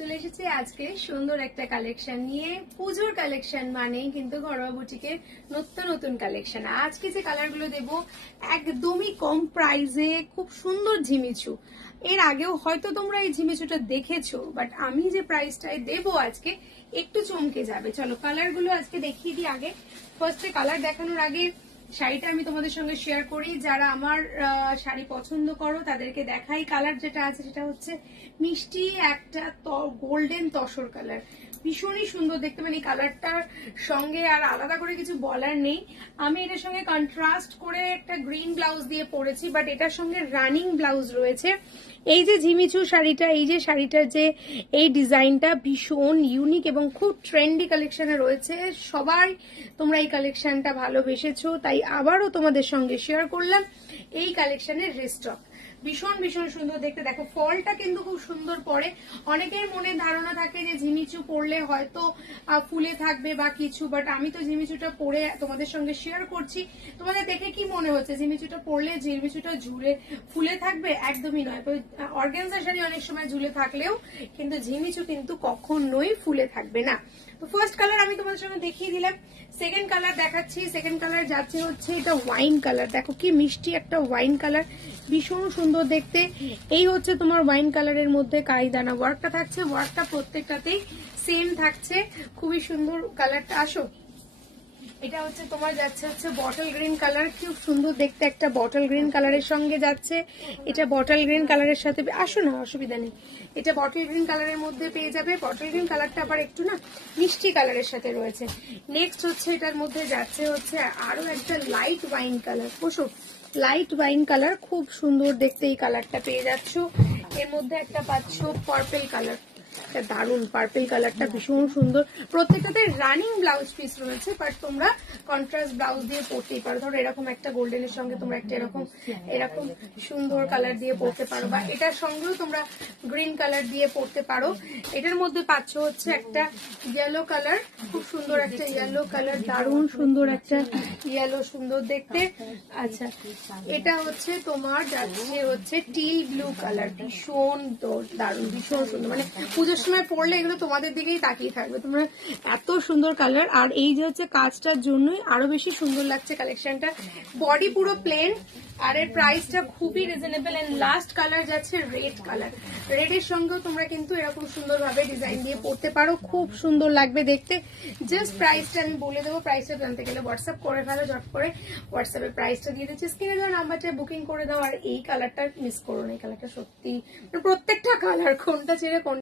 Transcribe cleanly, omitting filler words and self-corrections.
চলে এসেছি আজকে সুন্দর একটা কালেকশন নিয়ে। পুজোর কালেকশন মানেই কিন্তু ঘরোয়া বুটিকের নতুন নতুন কালেকশন। আজকে যে কালারগুলো দেব একদমই কম প্রাইসে, খুব সুন্দর ঝিমিচু। এর আগেও হয়তো তোমরা এই ঝিমিচুটা দেখেছো, বাট আমি যে প্রাইসটায় দেব আজকে একটু চমকে যাবে। চলো কালারগুলো আজকে দেখিয়ে দিই। আগে ফার্স্টে কালার দেখানোর আগে শাড়িটা আমি তোমাদের সঙ্গে শেয়ার করি। যারা আমার শাড়ি পছন্দ করো তাদেরকে দেখাই। কালার যেটা আছে সেটা হচ্ছে মিষ্টি একটা গোল্ডেন তসর কালার, ভীষণই সুন্দর দেখতে। মানে কালারটার সঙ্গে আর আলাদা করে কিছু বলার নেই। আমি এটার সঙ্গে কন্ট্রাস্ট করে একটা গ্রিন ব্লাউজ দিয়ে পরেছি, বাট এটার সঙ্গে রানিং ব্লাউজ রয়েছে। এই যে ঝিমিচু শাড়িটা, এই যে শাড়িটার যে এই ডিজাইনটা ভীষণ ইউনিক এবং খুব ট্রেন্ডি কালেকশনে রয়েছে। সবাই তোমরা এই কালেকশনটা ভালোবেসেছো, তাই আবারও তোমাদের সঙ্গে শেয়ার করলাম এই কালেকশনের রিস্টক। ভীষণ ভীষণ সুন্দর দেখতে। দেখো ফলটা কিন্তু খুব সুন্দর পড়ে। অনেকের মনে ধারণা থাকে যে ঝিমিচু পরলে হয়তো ফুলে থাকবে বা কিছু, বাট আমি তো ঝিমিচুটা পরে তোমাদের সঙ্গে শেয়ার করছি। তোমাদের দেখে কি মনে হচ্ছে ঝিমিচুটা পরলে ঝিমিচুটা ঝুলে ফুলে থাকবে? একদমই নয়। অর্গানজা শাড়ি অনেক সময় ঝুলে থাকলেও কিন্তু ঝিমিচু কিন্তু কখনোই ফুলে থাকবে না। তো ফার্স্ট কালার আমি তোমাদের সঙ্গে দেখিয়ে দিলাম। সেকেন্ড কালার দেখাচ্ছি। সেকেন্ড কালার যাচ্ছে হচ্ছে এটা ওয়াইন কালার। দেখো কি মিষ্টি একটা ওয়াইন কালার, ভীষণ সুন্দর দেখতে। এই হচ্ছে তোমার ওয়াইন কালারের মধ্যে কাইদানা ওয়ার্কটা থাকছে। ওয়ার্কটা প্রত্যেকটাতেই সেম থাকছে, খুবই সুন্দর কালারটা। আসো, এটা হচ্ছে তোমার যাচ্ছে হচ্ছে বটল গ্রিন কালার, খুব সুন্দর দেখতে একটা বটল গ্রিন কালারের সঙ্গে যাচ্ছে। এটা বটল গ্রিন কালারের সাথে, আসো না অসুবিধা নেই, এটা বটল গ্রিন কালারের মধ্যে পেয়ে যাবে। বটল গ্রিন কালারটা আবার একটু না মিষ্টি কালারের সাথে রয়েছে। নেক্সট হচ্ছে এটার মধ্যে যাচ্ছে হচ্ছে আরো একটা লাইট ওয়াইন কালার। বসো, লাইট ওয়াইন কালার, খুব সুন্দর দেখতে এই কালারটা পেয়ে যাচ্ছ। এর মধ্যে একটা পাচ্ছ পার্পল কালার, দারুন পার্পল কালারটা ভীষণ সুন্দর। প্রত্যেকটাতে রানিং ব্লাউজ পিস রয়েছে, বাট তোমরা কন্ট্রাস্ট ব্লাউজ দিয়ে পরতেই পারো। ধরো এরকম একটা গোল্ডেনের সঙ্গে তোমরা একটা এরকম এরকম সুন্দর কালার দিয়ে পরতে পারো, বা এটার সঙ্গেও তোমরা গ্রিন কালার দিয়ে পরতে পারো। এটার মধ্যে পাচ্ছ হচ্ছে একটা ইয়েলো কালার, খুব সুন্দর একটা ইয়েলো কালার, দারুণ সুন্দর একটা ইয়েলো, সুন্দর দেখতে। আচ্ছা, এটা হচ্ছে তোমার যাচ্ছে হচ্ছে টিল ব্লু কালার, ভীষণ দারুণ, ভীষণ সুন্দর। মানে পুজোর সময় পরলে এগুলো তোমাদের দিকেই তাকিয়ে থাকবে তোমরা, এত সুন্দর কালার। আর এই যে হচ্ছে কাজটার জন্যই আরো বেশি সুন্দর লাগছে কালেকশনটা। বডি পুরো প্লেন, আর এর প্রাইসটা খুবই রিজনেবল। এন্ড লাস্ট কালার যাচ্ছে রেড কালার। রেডের সঙ্গেও তোমরা কিন্তু এরকম সুন্দরভাবে ডিজাইন দিয়ে পরতে পারো, খুব সুন্দর লাগবে দেখতে। জাস্ট প্রাইসটা আমি বলে দেবো। প্রাইসটা জানতে গেলে হোয়াটসঅ্যাপ করে ফেলো, জট করে হোয়াটসঅ্যাপে প্রাইসটা দিয়ে দিচ্ছি। স্ক্রিনে দেওয়া নাম্বারটা বুকিং করে দাও। আর এই কালারটা মিস করো না, এই কালারটা সত্যি প্রত্যেকটা কালার কোনটা ছেড়ে কোনটা